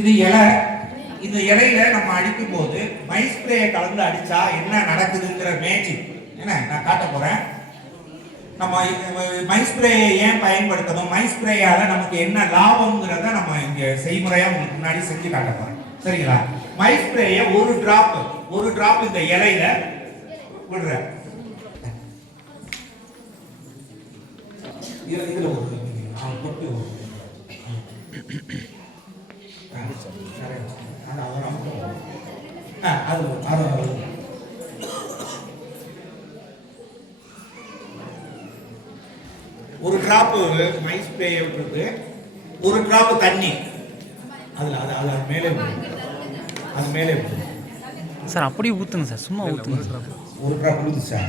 இது இலை. இந்த இலையில நம்ம அடிக்கும் போது மை ஸ்ப்ரேயை கலந்து அடிச்சா என்ன நடக்குதுங்கிற மேஜிக் என்ன நான் காட்ட போறேன். நம்ம மை ஸ்ப்ரேயை ஏன் பயன்படுத்தணும், மை ஸ்ப்ரேயால நமக்கு என்ன லாபம்ங்கிறத நம்ம இங்க செய்முறையா உங்களுக்கு முன்னாடி செஞ்சு காட்ட போறேன். சரிங்களா? மை ஸ்ப்ரேயை ஒரு டிராப் இந்த இலையில விடுற. இதுல ஒரு கொட்டு ஒரு டிராப் மை ஸ்ப்ரே விட்டுருக்கு, ஒரு டிராப் தண்ணி அதுல அது மேலே அது மேலே சார். அப்படியே ஊத்துங்க சார், சும்மா ஊத்துங்க. ஒரு டிராப் ஊத்துச்சா?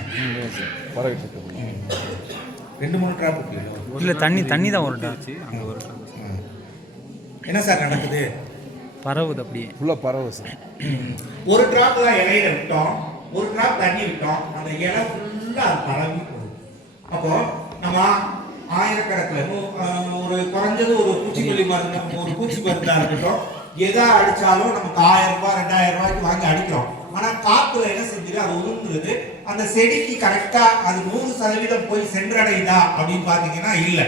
ரெண்டு மூணு டிராப் இல்ல, தண்ணி தான் ஒரு டிராப். அங்க ஒரு டிராப். என்ன சார் நடக்குது? பரவுது, அப்படியே ஃபுல்லா பரவுது சார். ஒரு டிராப் தான் இலையில விட்டோம், ஒரு டிராப் தண்ணி விட்டோம், அந்த இலை ஃபுல்லா பரவி போகுது. அப்போ நம்ம ஆயிரக்கணக்கில் ஒரு குறைஞ்சது ஒரு பூச்சிக்கொல்லி மருந்து, ஒரு பூச்சி மருந்தா இருக்கட்டும், எதா அடிச்சாலும் நமக்கு 1000 ரூபாய் 2000 ரூபாய்க்கு வாங்கி அடிக்கிறோம். ஆனா காத்துல என்ன செஞ்சுது, அது உருந்துருது. அந்த செடிக்கு கரெக்டா அது 100% போய் சென்றடையுதா அப்படின்னு பாத்தீங்கன்னா இல்ல.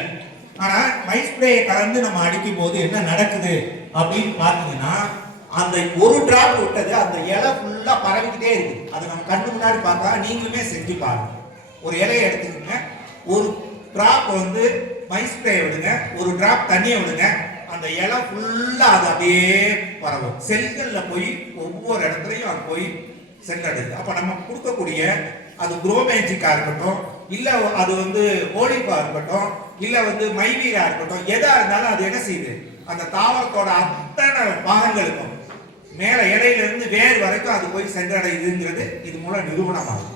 ஆனா மை ஸ்ப்ரேயை கலந்து நம்ம அடிக்கும் போது என்ன நடக்குது அப்படின்னு பாத்தீங்கன்னா, அந்த ஒரு டிராப் விட்டது அந்த இலை ஃபுல்லா பரவிக்கிட்டே இருக்கு. அதை நம்ம கண்ணு முன்னாடி பார்த்தா நீங்களுமே செஞ்சு பாருங்க. ஒரு இலையை எடுத்துக்கோங்க, ஒரு டிராப் மை ஸ்ப்ரே விடுங்க, ஒரு டிராப் தண்ணியை விடுங்க, அந்த இலை ஃபுல்லா அது அப்படியே பரவும். செல்கள்ல போய் ஒவ்வொரு இடத்துலையும் அது போய் சென்றடையுது. அப்ப நம்ம கொடுக்கக்கூடிய அது க்ரோ மேஜிக்கா இருக்கட்டும், இல்ல அது ஓலிஃபா இருக்கட்டும், இல்ல மைவீரா இருக்கட்டும், எதா இருந்தாலும் அது என்ன செய்யுது, அந்த தாவரத்தோட அத்தனை பாகங்களுக்கும் மேல இலையில இருந்து வேர் வரைக்கும் அது போய் சென்றடையுதுங்கிறது இது மூலம் நிரூபணமாகும்.